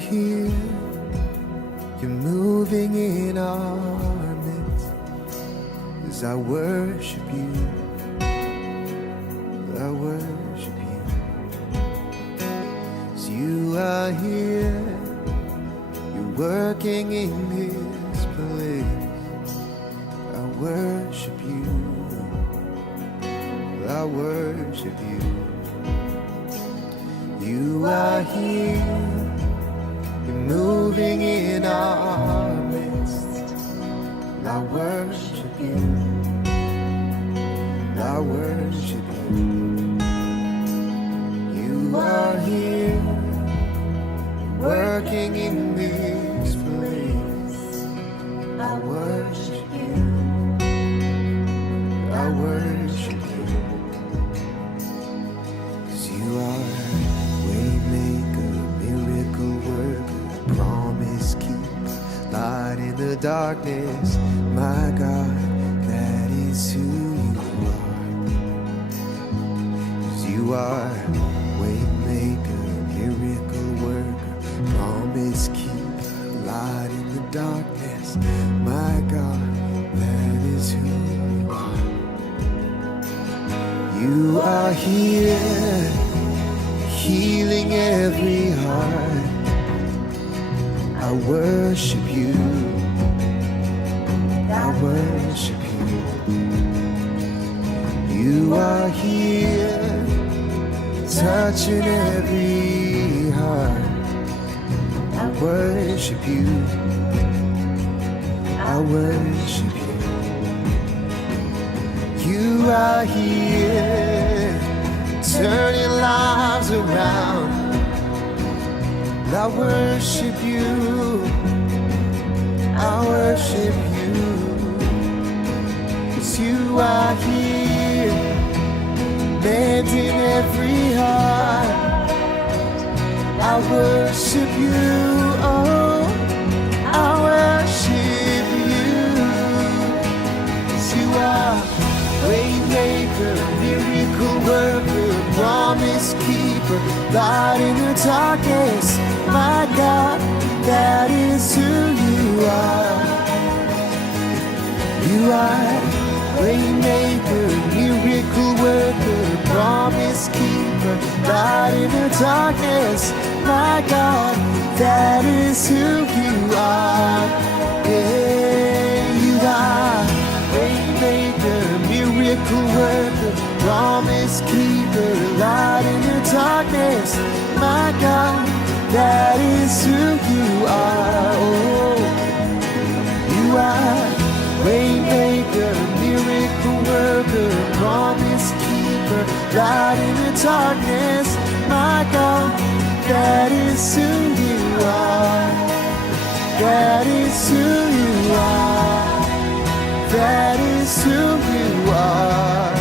here, you're moving in our midst. As I worship you, I worship you. As you are here, you're working in this place. I worship you, I worship you. You are here, you're moving in our midst. I worship you, I worship you. You are here, working in this place. I worship you, I worship you. 'Cause you are waymaker, miracle worker, promise keeper, light in the darkness. My God, that is who you are. 'Cause you are waymaker, miracle worker, promise keeper, light in the darkness. My God, that is who you are. You are here, healing every heart. I worship you, I worship you. You are here, touching every heart. I worship you, I worship you. You are here, turning lives around. I worship you, I worship you. 'Cause you are here, mending every heart. I worship you, oh, I worship you. 'Cause you are waymaker, miracle worker, promise keeper, light in the darkness. My God, that is who you are. You are waymaker, miracle worker, promise keeper, light in the darkness. My God, that is who you are. Yeah, you are waymaker, miracle worker, promise keeper, light in the darkness. My God, that is who you are. Oh, you are waymaker, miracle worker, promise keeper, light in the darkness. My God, that is who you are. That is who you are. That is who you are.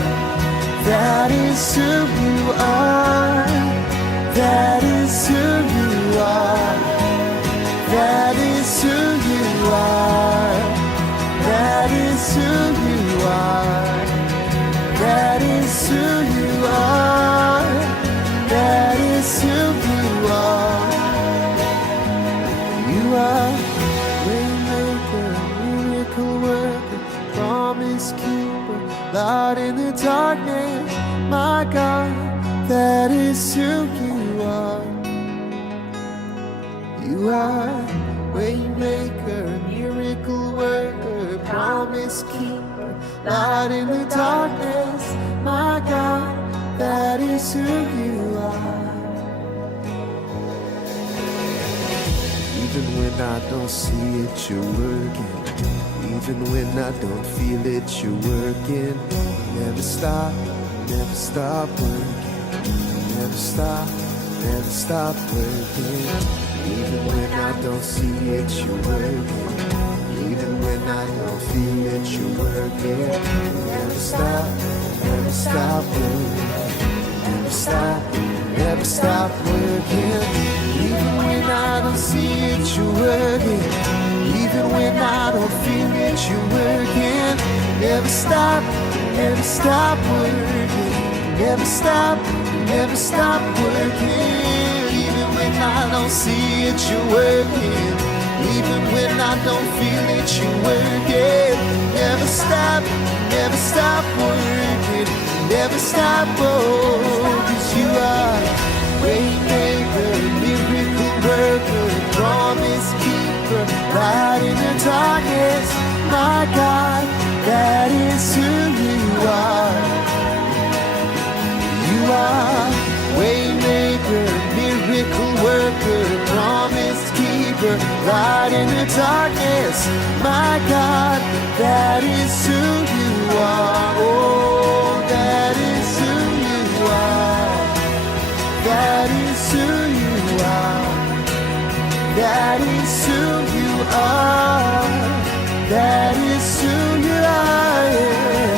That is who you are. That is who you are. That is who you are. That is who you are. That is who you are. That is who you are. You are waymaker, miracle worker, promise keeper, light in the darkness. My God, that is who you are. You are waymaker, miracle worker, promise keeper, light in the darkness. My God, that is who you are. Even when I don't see it, you're working. Even when I don't feel it, you're working. Never stop working. Never stop working. Even when I don't see it, you're working. Even when I don't feel it, you're working. Never stop working. Never stop working. Even when I don't see it, you're working. Even when I don't feel it, you're working. Never stop working. Never stop working. Even when I don't see it, you're working. Even when I don't feel it, you're working. Never stop working. Never stop, oh, 'cause you are waymaker, miracle worker, promise keeper, light in the darkness. My God, that is who you are. You are waymaker, miracle worker, promise keeper, light in the darkness. My God, that is who you are. Oh, that is who you are. That is who you are. That is who you are. That is who you are. Yeah.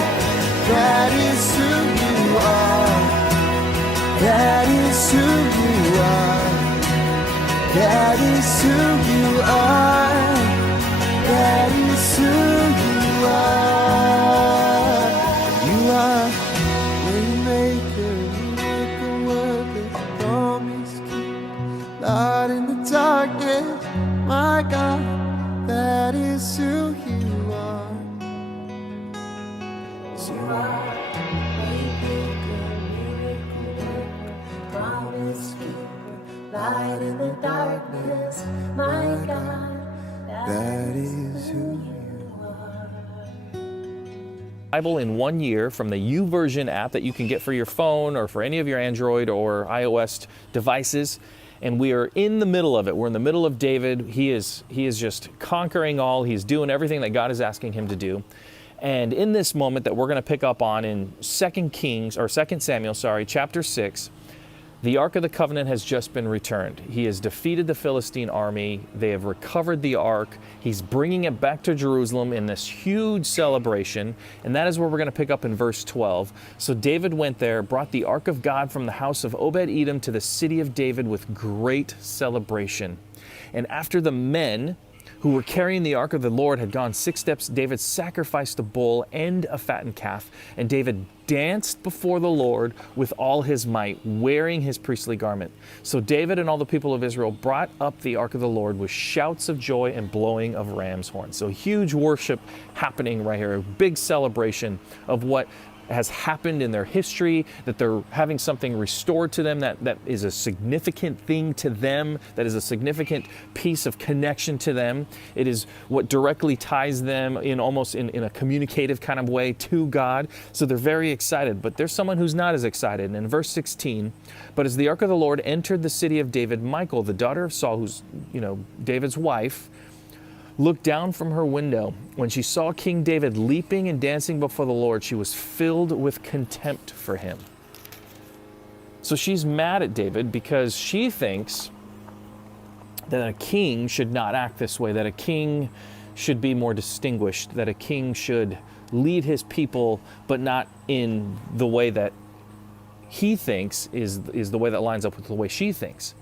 That is who you are. That is who you are. That is who you are. That is who you are. You are waymaker, miracle worker, promise keeper, light in the darkness. My God, that is who you are. So you are waymaker, miracle worker, promise keeper, light in the darkness. My God, that is who you are. Bible in 1 year from the YouVersion app that you can get for your phone or for any of your Android or iOS devices. And we are in the middle of it. We're in the middle of David. He is just conquering all. He's doing everything that God is asking him to do. And in this moment that we're going to pick up on in 2 Samuel, chapter 6, the Ark of the Covenant has just been returned. He has defeated the Philistine army. They have recovered the Ark. He's bringing it back to Jerusalem in this huge celebration. And that is where we're going to pick up in verse 12. So David went there, brought the Ark of God from the house of Obed-Edom to the city of David with great celebration. And after the men who were carrying the ark of the Lord had gone 6 steps, David sacrificed a bull and a fattened calf. And David danced before the Lord with all his might, wearing his priestly garment. So David and all the people of Israel brought up the ark of the Lord with shouts of joy and blowing of ram's horns. So huge worship happening right here, a big celebration of what has happened in their history, that they're having something restored to them that is a significant thing to them, that is a significant piece of connection to them. It is what directly ties them in almost in a communicative kind of way to God. So they're very excited, but there's someone who's not as excited. And in verse 16, but as the ark of the Lord entered the city of David, Michal, the daughter of Saul, who's David's wife, looked down from her window. When she saw King David leaping and dancing before the Lord, she was filled with contempt for him. So she's mad at David because she thinks that a king should not act this way, that a king should be more distinguished, that a king should lead his people, but not in the way that he thinks is the way that lines up with the way she thinks.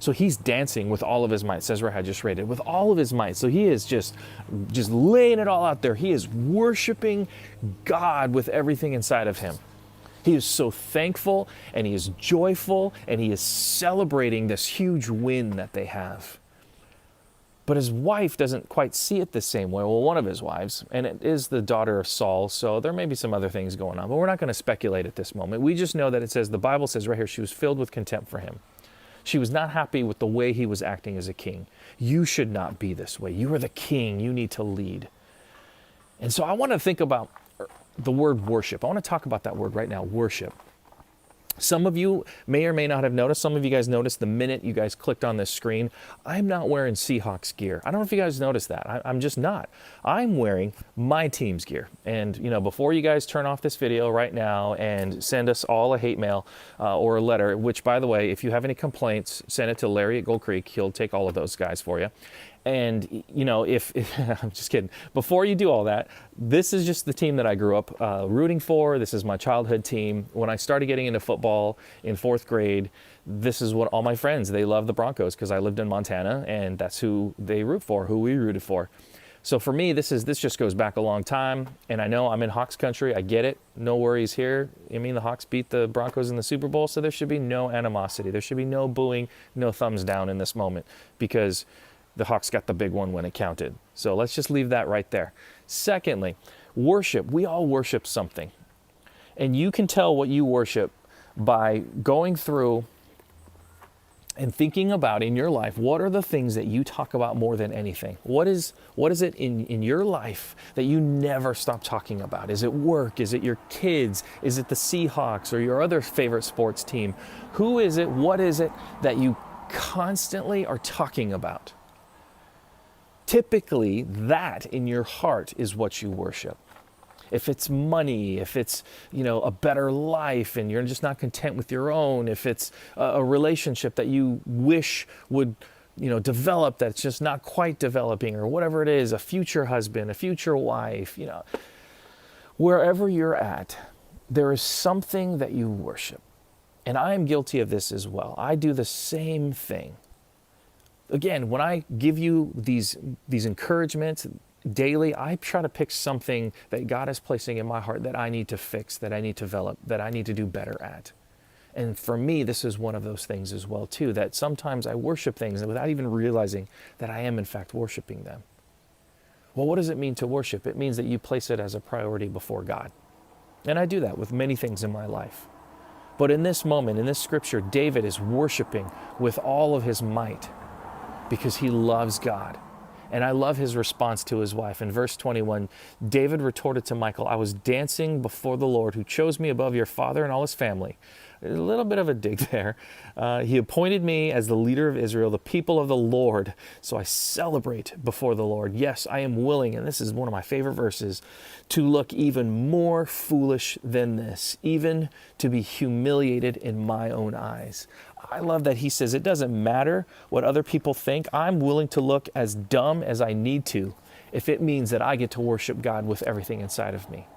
So he's dancing with all of his might. It says where I just read it, with all of his might. So he is just laying it all out there. He is worshiping God with everything inside of him. He is so thankful and he is joyful and he is celebrating this huge win that they have. But his wife doesn't quite see it the same way. Well, one of his wives, and it is the daughter of Saul, so there may be some other things going on, but we're not going to speculate at this moment. We just know that the Bible says right here, she was filled with contempt for him. She was not happy with the way he was acting as a king. You should not be this way. You are the king. You need to lead. And so I want to think about the word worship. I want to talk about that word right now, worship. Some of you may or may not have noticed, some of you guys noticed the minute you guys clicked on this screen, I'm not wearing Seahawks gear. I don't know if you guys noticed that. I'm just not. I'm wearing my team's gear. And, before you guys turn off this video right now and send us all a hate mail or a letter, which, by the way, if you have any complaints, send it to Larry at Gold Creek. He'll take all of those guys for you. And, if I'm just kidding. Before you do all that, this is just the team that I grew up rooting for. This is my childhood team. When I started getting into football in 4th grade, this is what all my friends, they love the Broncos because I lived in Montana and that's who they root for, who we rooted for. So for me, this just goes back a long time, and I know I'm in Hawks country. I get it. No worries here. I mean, the Hawks beat the Broncos in the Super Bowl, so there should be no animosity. There should be no booing, no thumbs down in this moment, because the Hawks got the big one when it counted. So let's just leave that right there. Secondly, worship. We all worship something, and you can tell what you worship by going through and thinking about in your life, what are the things that you talk about more than anything? What is it in your life that you never stop talking about? Is it work? Is it your kids? Is it the Seahawks or your other favorite sports team? Who is it? What is it that you constantly are talking about? Typically, that in your heart is what you worship. If it's money, if it's, a better life and you're just not content with your own, if it's a relationship that you wish would, develop that's just not quite developing, or whatever it is, a future husband, a future wife, wherever you're at, there is something that you worship. And I am guilty of this as well. I do the same thing. Again, when I give you these encouragements daily, I try to pick something that God is placing in my heart that I need to fix, that I need to develop, that I need to do better at. And for me, this is one of those things as well, too, that sometimes I worship things without even realizing that I am, in fact, worshiping them. Well, what does it mean to worship? It means that you place it as a priority before God. And I do that with many things in my life. But in this moment, in this scripture, David is worshiping with all of his might because he loves God. And I love his response to his wife. In verse 21, David retorted to Michal, "I was dancing before the Lord who chose me above your father and all his family." A little bit of a dig there. He appointed me as the leader of Israel, the people of the Lord. So I celebrate before the Lord. Yes, I am willing, and this is one of my favorite verses, to look even more foolish than this, even to be humiliated in my own eyes. I love that he says, it doesn't matter what other people think. I'm willing to look as dumb as I need to if it means that I get to worship God with everything inside of me.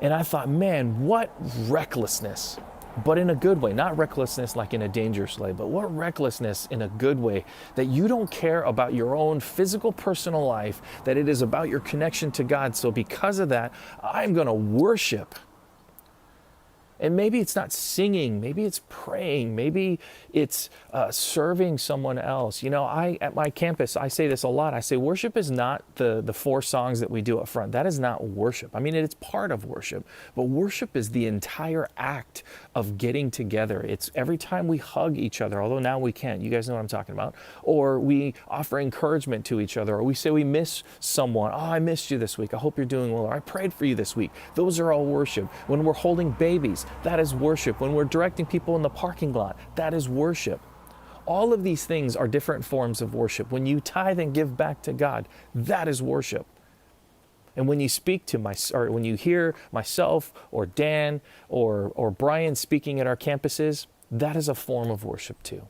And I thought, man, what recklessness, but in a good way. Not recklessness like in a dangerous way, but what recklessness in a good way, that you don't care about your own physical personal life, that it is about your connection to God. So because of that, I'm going to worship. And maybe it's not singing, maybe it's praying, maybe it's serving someone else. At my campus, I say this a lot. I say worship is not the 4 songs that we do up front. That is not worship. I mean, it's part of worship, but worship is the entire act of getting together. It's every time we hug each other, although now we can't. You guys know what I'm talking about. Or we offer encouragement to each other, or we say we miss someone. Oh, I missed you this week. I hope you're doing well. Or I prayed for you this week. Those are all worship. When we're holding babies, that is worship. When we're directing people in the parking lot, that is worship. All of these things are different forms of worship. When you tithe and give back to God, that is worship. And when you when you hear myself or Dan or Brian speaking at our campuses, that is a form of worship too.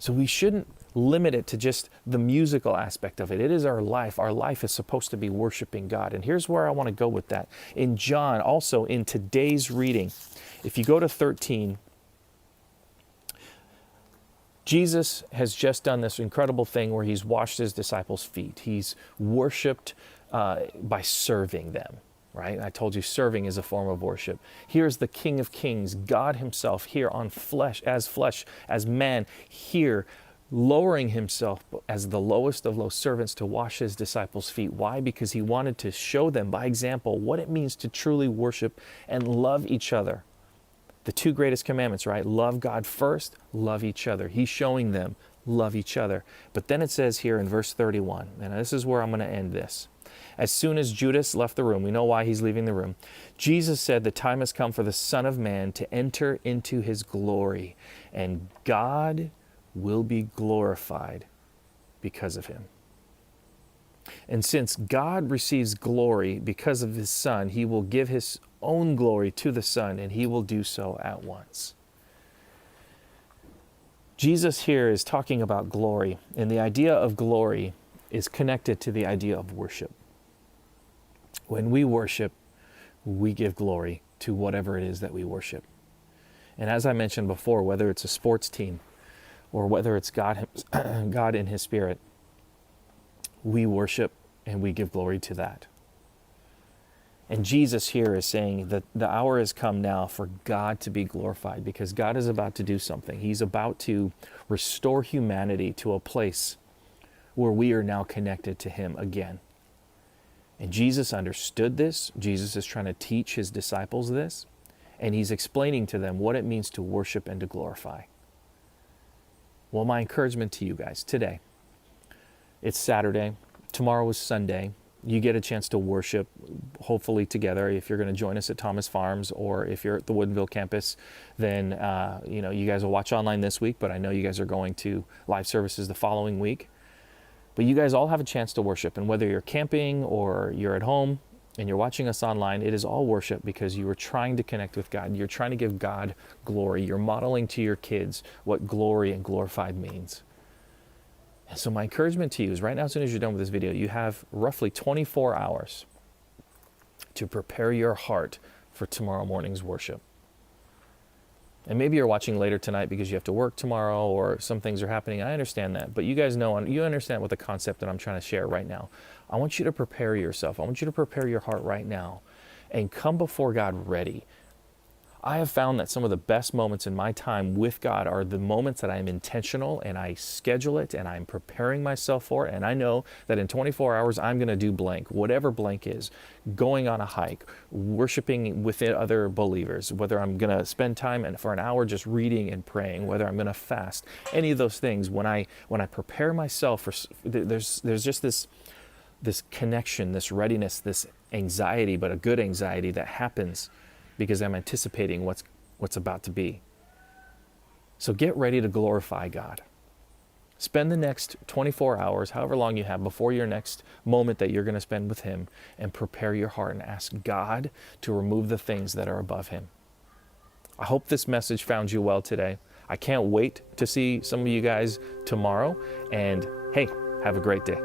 So we shouldn't limit it to just the musical aspect of it. It is our life. Our life is supposed to be worshiping God. And here's where I want to go with that. In John, also in today's reading, if you go to 13, Jesus has just done this incredible thing where he's washed his disciples' feet. He's worshiped by serving them, right? I told you serving is a form of worship. Here's the King of Kings, God himself here on flesh, as man, here lowering himself as the lowest of low servants to wash his disciples' feet. Why? Because he wanted to show them by example what it means to truly worship and love each other. The 2 greatest commandments, right? Love God first, love each other. He's showing them love each other. But then it says here in verse 31, and this is where I'm going to end this. As soon as Judas left the room, we know why he's leaving the room, Jesus said, "The time has come for the Son of Man to enter into his glory, and God will be glorified because of him." And since God receives glory because of his Son, he will give his own glory to the Son, and he will do so at once. Jesus here is talking about glory, and the idea of glory is connected to the idea of worship. When we worship, we give glory to whatever it is that we worship. And as I mentioned before, whether it's a sports team or whether it's God in his Spirit, we worship and we give glory to that. And Jesus here is saying that the hour has come now for God to be glorified, because God is about to do something. He's about to restore humanity to a place where we are now connected to him again. And Jesus understood this. Jesus is trying to teach his disciples this, and he's explaining to them what it means to worship and to glorify. Well, my encouragement to you guys today, it's Saturday, tomorrow is Sunday. You get a chance to worship, hopefully together. If you're going to join us at Thomas Farms, or if you're at the Woodinville campus, then you guys will watch online this week, but I know you guys are going to live services the following week. But you guys all have a chance to worship, and whether you're camping or you're at home and you're watching us online, it is all worship, because you are trying to connect with God. You're trying to give God glory. You're modeling to your kids what glory and glorified means. And so my encouragement to you is right now, as soon as you're done with this video, you have roughly 24 hours to prepare your heart for tomorrow morning's worship. And maybe you're watching later tonight because you have to work tomorrow or some things are happening. I understand that. But you guys know, you understand what the concept that I'm trying to share right now. I want you to prepare yourself. I want you to prepare your heart right now and come before God ready. I have found that some of the best moments in my time with God are the moments that I am intentional and I schedule it and I'm preparing myself for it. And I know that in 24 hours, I'm going to do blank, whatever blank is, going on a hike, worshiping with other believers, whether I'm going to spend time and for an hour just reading and praying, whether I'm going to fast, any of those things. When I prepare myself for, there's just this connection, this readiness, this anxiety, but a good anxiety that happens because I'm anticipating what's about to be. So get ready to glorify God. Spend the next 24 hours, however long you have before your next moment that you're going to spend with him, and prepare your heart and ask God to remove the things that are above him. I hope this message found you well today. I can't wait to see some of you guys tomorrow. And hey, have a great day.